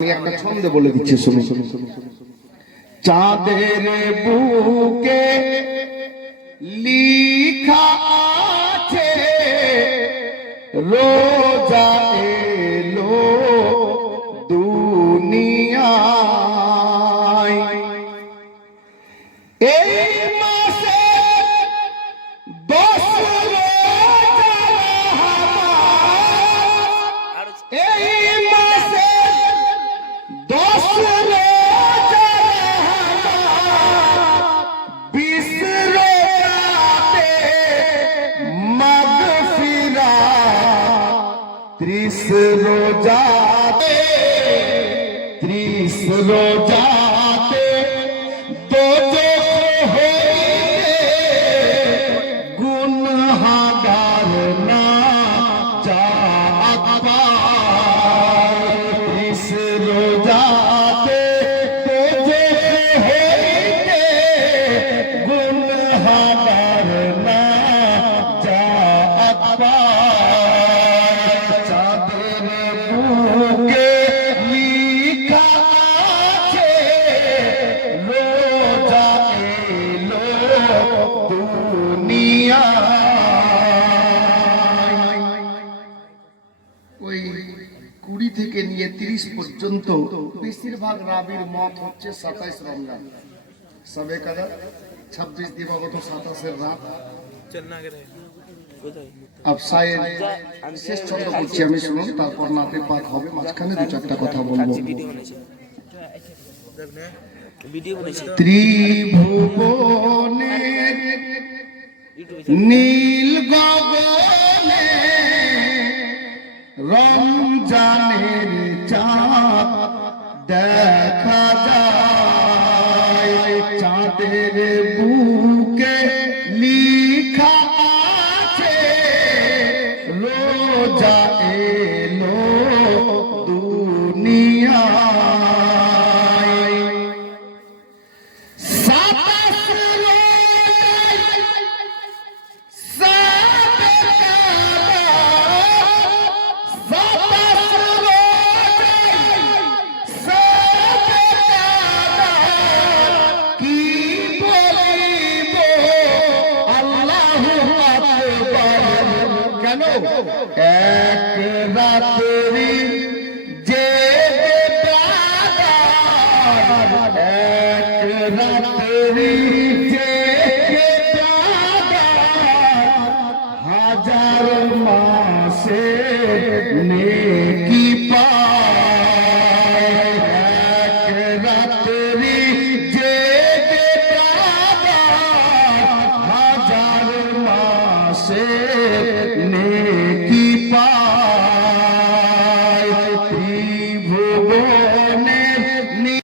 আমি একটা ছন্দ বলে দিচ্ছি শুনুন। চাঁদের বুকে লিখা আছে রোজা এলো দুনিয়ায়, এই মাসে 10 এই মাসে 10 20 রোজাতে মাগফিরাত, 30 রোজাতে 30 রোজাতে দোজখ হইতে গুনাহগার না জাত পায়, 30 রোজাতে দোজখ হইতে গুনাহগার না জাত পায়। চাঁদের বুকে লিখা আছে রোজা এলো দুনিয়ায়। ওই 20 থেকে নিয়ে 30 পর্যন্ত বেশিরভাগ রাবির মত হচ্ছে 27 রমজান, সবে কাদর 26 দিবাগত 27 রাত। আফসায়ের শেষ ছন্দ করছি আমি, শুনুন, তারপর নাতে পাক হবে, মাঝখানে দু চারটা কথা বলবো। ত্রিভুবনের নীল গগনে রমজানের চাঁদ দেখা যায়, চাঁদের বুকে লিখা আছে রোজা এলো দুনিয়ায়। 27 রোজায় সাবে কাদর, 27 রোজায় সাবে কাদর, কি বলিব আল্লাহু আকবার। কেন? এক রাত্রি জেগে কাদর, এক রাত্রি জেগে কাদর, হাজার মাসে নেকি পায়। এক রাত্রি জেগে কাদর, হাজার মাসে